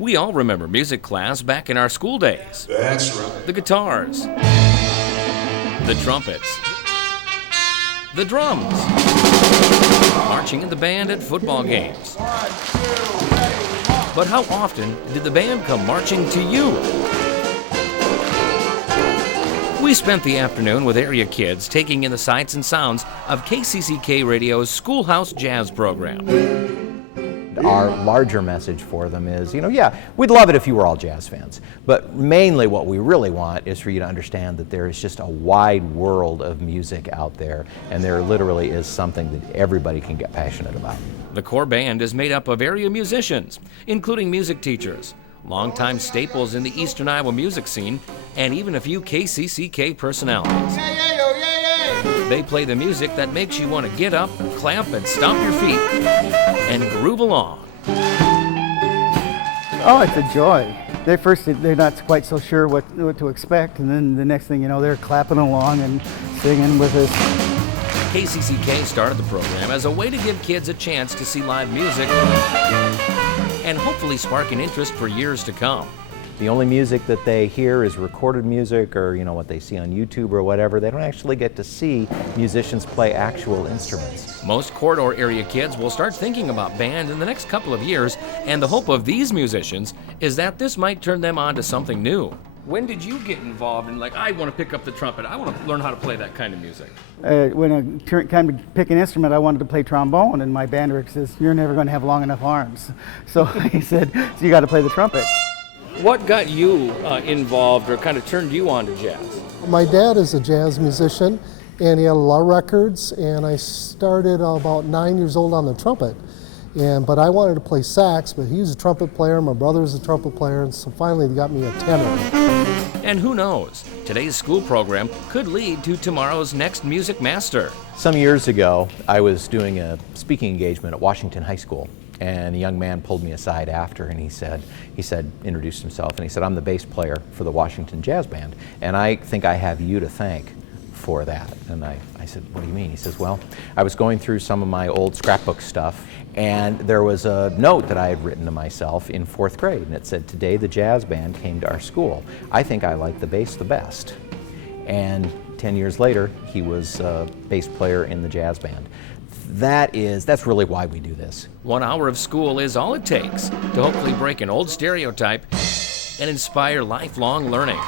We all remember music class back in our school days. That's right. The guitars, the trumpets, the drums, marching in the band at football games. But how often did the band come marching to you? We spent the afternoon with area kids taking in the sights and sounds of KCCK Radio's Schoolhouse Jazz program. Our larger message for them is, we'd love it if you were all jazz fans, but mainly what we really want is for you to understand that there is just a wide world of music out there, and there literally is something that everybody can get passionate about. The core band is made up of area musicians, including music teachers, longtime staples in the Eastern Iowa music scene, and even a few KCCK personalities. They play the music that makes you want to get up, clamp, and stomp your feet and groove along. Oh, it's a joy. They're not quite so sure what to expect, and then the next thing you know, they're clapping along and singing with us. KCCK started the program as a way to give kids a chance to see live music and hopefully spark an interest for years to come. The only music that they hear is recorded music or, what they see on YouTube or whatever. They don't actually get to see musicians play actual instruments. Most corridor area kids will start thinking about band in the next couple of years, and the hope of these musicians is that this might turn them on to something new. When did you get involved in, I want to pick up the trumpet, I want to learn how to play that kind of music? When I came to pick an instrument, I wanted to play trombone, and my band director says, "You're never going to have long enough arms." So he said, "So you got to play the trumpet." What got you involved or kind of turned you on to jazz? My dad is a jazz musician, and he had a lot of records, and I started about 9 years old on the trumpet. But I wanted to play sax, but he was a trumpet player, my brother was a trumpet player, and so finally they got me a tenor. And who knows, today's school program could lead to tomorrow's next music master. Some years ago, I was doing a speaking engagement at Washington High School, and a young man pulled me aside after, and he said, introduced himself, and he said, "I'm the bass player for the Washington Jazz Band, and I think I have you to thank for that." And I said, "What do you mean?" He says, "Well, I was going through some of my old scrapbook stuff, and there was a note that I had written to myself in 4th grade, and it said, 'Today the jazz band came to our school. I think I like the bass the best.'" And 10 years later, he was a bass player in the jazz band. That's really why we do this. 1 hour of school is all it takes to hopefully break an old stereotype and inspire lifelong learning.